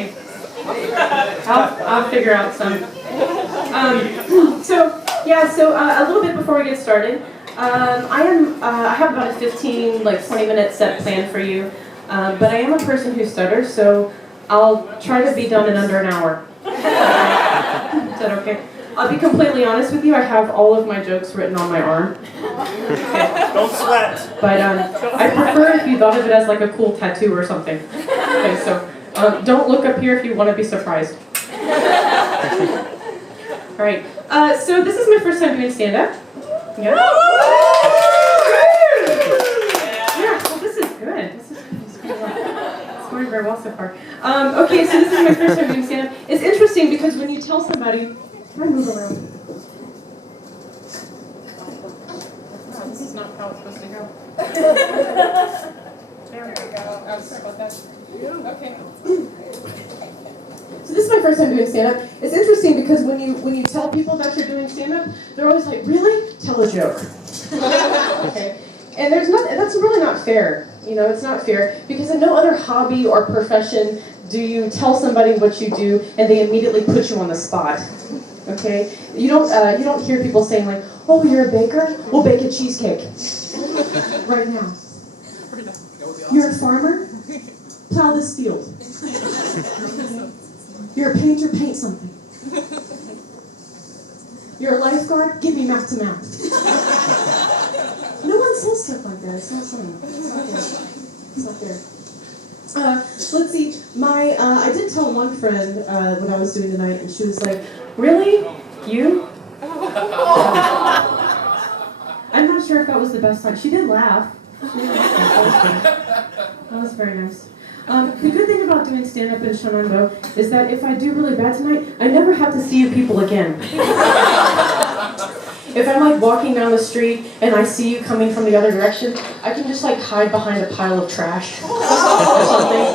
Okay. I'll figure out some. So a little bit before we get started, I have about a 15, 20-minute set planned for you, but I am a person who stutters, so I'll try to be done in under an hour. Is that okay? I'll be completely honest with you, I have all of my jokes written on my arm. Don't sweat. But I prefer if you thought of it as like a cool tattoo or something. Okay, so don't look up here if you want to be surprised. All right, so this is my first time doing stand-up. Yeah. Yeah, well, this is good. This is it's going very well so far. Okay, so this is my first time doing stand-up. It's interesting because when you tell somebody, can I move around? Oh, this is not how it's supposed to go. There we go. Oh, sorry about that. Okay. So this is my first time doing stand-up. It's interesting because when you tell people that you're doing stand-up, they're always like, "Really? Tell a joke." Okay. And that's really not fair. You know, it's not fair because in no other hobby or profession do you tell somebody what you do and they immediately put you on the spot. Okay? You don't hear people saying like, "Oh, you're a baker? We'll bake a cheesecake right now." You're a farmer? Plow this field. You're a painter? Paint something. You're a lifeguard? Give me mouth to mouth. No one says stuff like that. It's not funny. It's not there. Let's see. I did tell one friend what I was doing tonight, and she was like, "Really? You?" I'm not sure if that was the best time. She did laugh. That was very nice. The good thing about doing stand-up in Cheonan, though, is that if I do really bad tonight, I never have to see you people again. If I'm walking down the street and I see you coming from the other direction, I can just hide behind a pile of trash or something.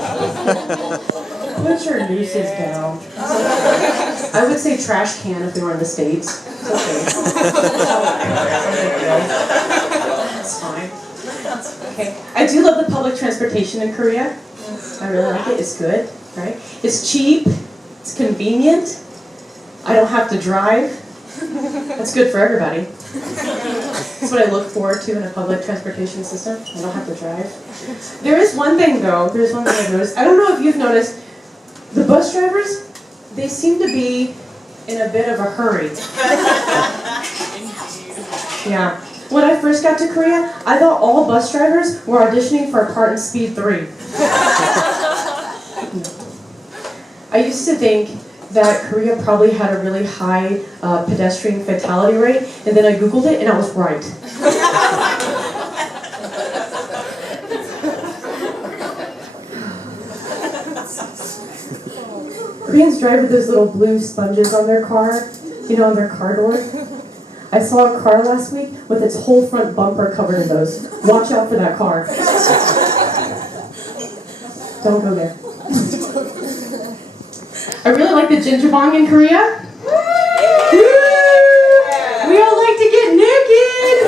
Put your nooses down. I would say trash can if they were in the States. It's okay. That's fine. Okay. I do love the public transportation in Korea. I really like it. It's good, right? It's cheap. It's convenient. I don't have to drive. That's good for everybody. That's what I look forward to in a public transportation system. I don't have to drive. There is one thing, though. There's one thing I've noticed. I don't know if you've noticed. The bus drivers, they seem to be in a bit of a hurry. Yeah. When I first got to Korea, I thought all bus drivers were auditioning for a part in Speed 3. I used to think that Korea probably had a really high pedestrian fatality rate, and then I Googled it, and I was right. Koreans drive with those little blue sponges on their car, on their car door. I saw a car last week with its whole front bumper covered in those. Watch out for that car. Don't go there. I really like the gingerbong in Korea. We all like to get naked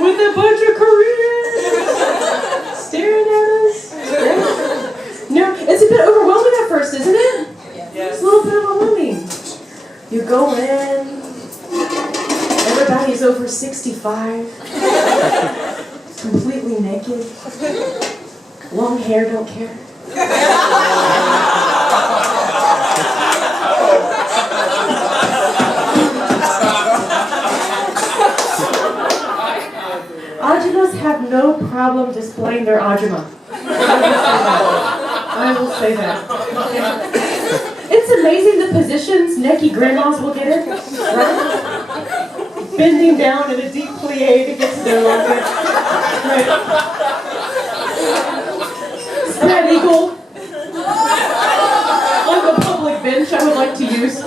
with a bunch of Koreans staring at us. No, it's a bit overwhelming at first, isn't it? Yes. It's a little bit overwhelming. You go in. Everybody's over 65, completely naked, long hair, don't care. Ajumas have no problem displaying their ajuma. I will say that. It's amazing the positions necky grandmas will get in, right? Bending down in a deep plie to get to their locker. Right. Spread eagle. On the public bench I would like to use.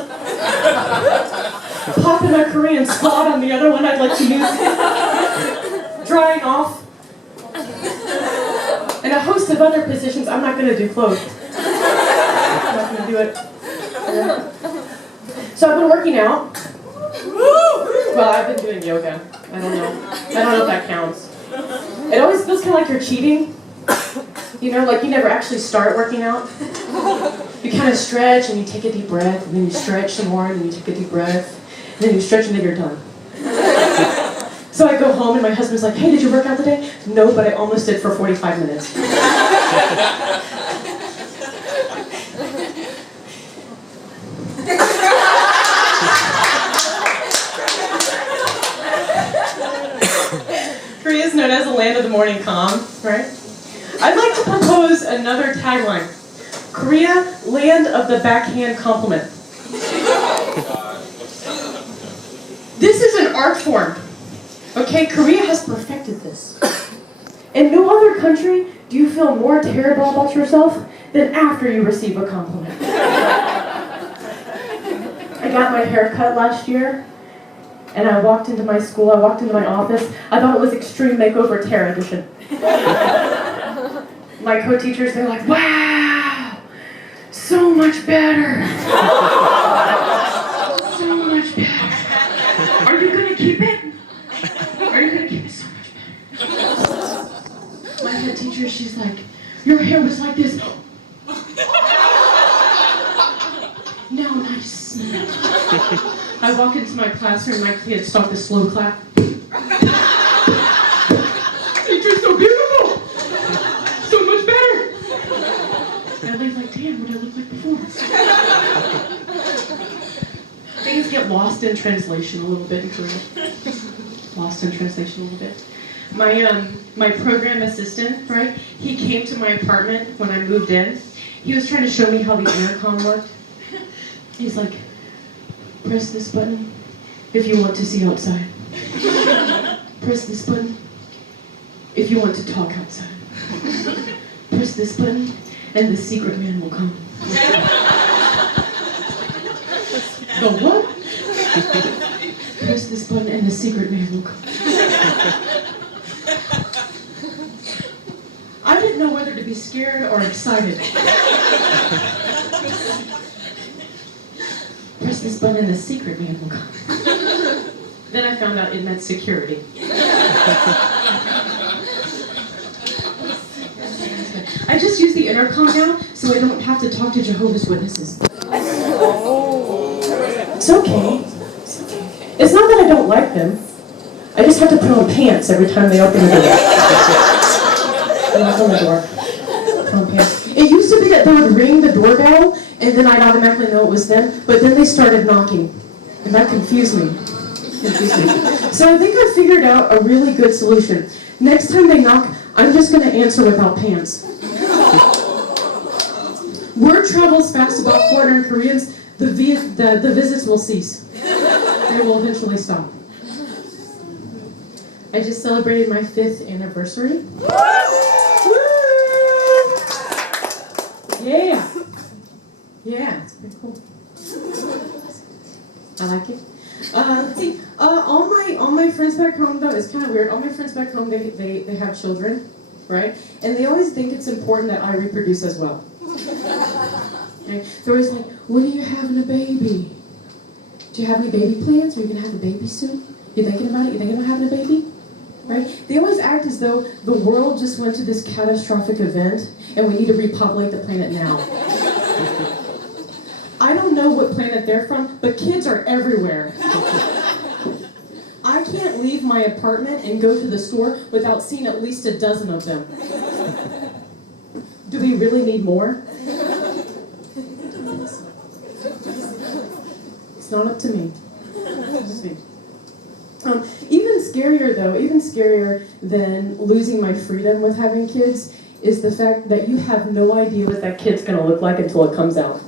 Popping a Korean squat on the other one I'd like to use. Drying off. And a host of other positions I'm not going to do clothed. I'm not going to do it. So I've been working out. Well, I've been doing yoga. I don't know if that counts. It always feels kind of like you're cheating. You know, like you never actually start working out. You kind of stretch and you take a deep breath, and then you stretch some more, and then you take a deep breath, and then you stretch and then you're done. So I go home and my husband's like, hey, did you work out today? No, but I almost did for 45 minutes. Korea is known as the land of the morning calm, right? I'd like to propose another tagline. Korea, land of the backhand compliment. This is an art form. Okay, Korea has perfected this. In no other country do you feel more terrible about yourself than after you receive a compliment. I got my hair cut last year, and I walked into my school, I walked into my office. I thought it was Extreme Makeover Tera edition. My co-teachers, they're like, wow, so much better. So much better. Are you gonna keep it? Are you gonna keep it so much better? My head teacher, she's like, your hair was like this. Now nice. I walk into my classroom, my kids start the slow clap. Teacher's so beautiful! So much better! And I leave like, damn, what did I look like before? Things get lost in translation a little bit in Korea. Lost in translation a little bit. My program assistant, right, he came to my apartment when I moved in. He was trying to show me how the intercom worked. He's like, press this button if you want to see outside. Press this button if you want to talk outside. Press this button and the secret man will come. The what? Press this button and the secret man will come. I didn't know whether to be scared or excited. Press this button and the secret man will come. Then I found out it meant security. I just use the intercom now so I don't have to talk to Jehovah's Witnesses. It's okay. It's not that I don't like them. I just have to put on pants every time they open the door. Knock on the door. Put on pants. It used to be that they would ring the doorbell and then I'd automatically know it was them, but then they started knocking. And that confused me. So I think I figured out a really good solution. Next time they knock, I'm just going to answer without pants. Word travels fast about foreign Koreans, the visits will cease. They will eventually stop. I just celebrated my 5th anniversary. Woo! Yeah. Yeah, it's pretty cool. I like it. Let's see. All my friends back home though, it's kind of weird. All my friends back home, they have children, right? And they always think it's important that I reproduce as well. Okay? They're always like, when are you having a baby? Do you have any baby plans? Are you gonna have a baby soon? You thinking about it? You thinking about having a baby? Right? They always act as though the world just went to this catastrophic event and we need to repopulate the planet now. I don't know what planet they're from, but kids are everywhere. I can't leave my apartment and go to the store without seeing at least a dozen of them. Do we really need more? It's not up to me. Even scarier than losing my freedom with having kids is the fact that you have no idea what that kid's gonna look like until it comes out.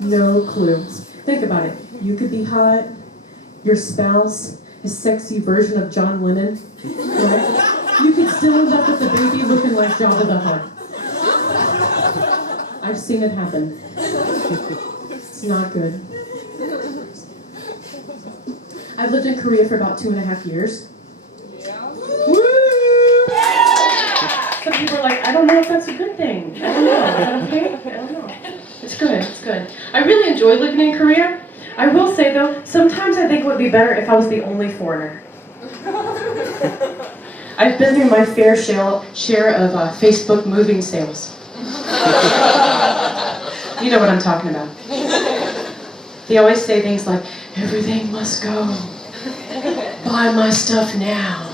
No clue. Think about it. You could be hot, your spouse, a sexy version of John Lennon, right? You could still end up with the baby looking like Jabba the Hutt. I've seen it happen. It's not good. I've lived in Korea for about 2.5 years. Woo! Some people are like, I don't know if that's a good thing. I don't know. Is that okay? I don't know. It's good. It's good. I really enjoy living in Korea. I will say though, sometimes I think it would be better if I was the only foreigner. I've been through my fair share of Facebook moving sales. You know what I'm talking about. They always say things like, everything must go. Buy my stuff now.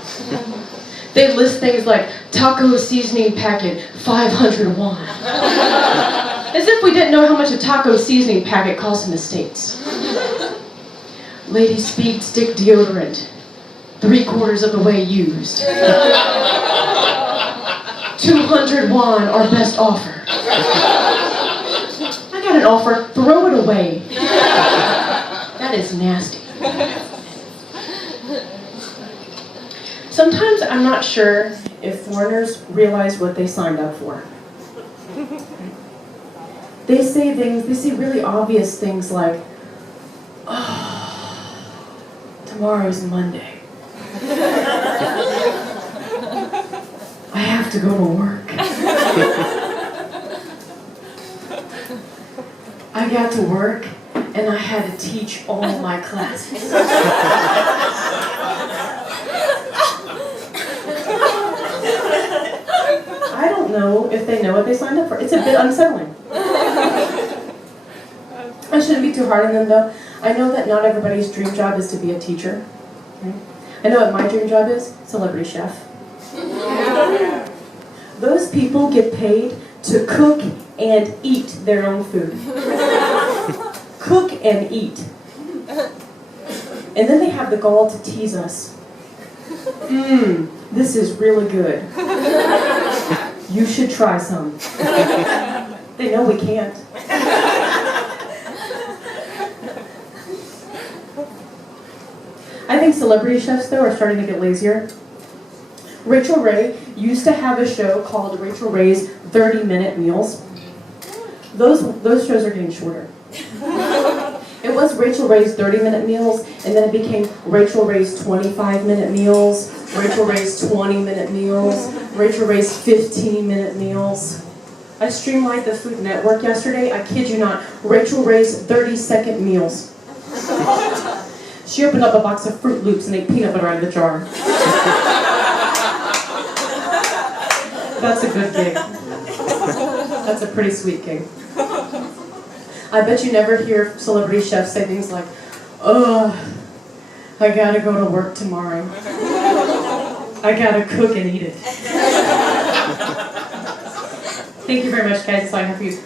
They list things like, taco seasoning packet, 500 won. As if we didn't know how much a taco seasoning packet costs in the States. Lady Speed stick deodorant, 3/4 of the way used. 200 won, our best offer. I got an offer, throw it away. That is nasty. Sometimes I'm not sure if foreigners realize what they signed up for. They say really obvious things like, oh, tomorrow's Monday. I have to go to work. I got to work and I had to teach all my classes. I don't know if they know what they signed up for. It's a bit unsettling. I shouldn't be too hard on them though. I know that not everybody's dream job is to be a teacher. I know what my dream job is, celebrity chef. Those people get paid to cook and eat their own food. Cook and eat. And then they have the gall to tease us. This is really good. You should try some. They know we can't. I think celebrity chefs, though, are starting to get lazier. Rachel Ray used to have a show called Rachel Ray's 30-Minute Meals. Those shows are getting shorter. It was Rachel Ray's 30-Minute Meals, and then it became Rachel Ray's 25-Minute Meals, Rachel Ray's 20-Minute Meals, Rachel Ray's 15-Minute Meals. I streamlined the Food Network yesterday. I kid you not. Rachel Ray's 30-Second Meals. She opened up a box of Fruit Loops and ate peanut butter out of the jar. That's a good gig. That's a pretty sweet gig. I bet you never hear celebrity chefs say things like, oh, I gotta go to work tomorrow. I gotta cook and eat it. Thank you very much, guys. That's all I have for you.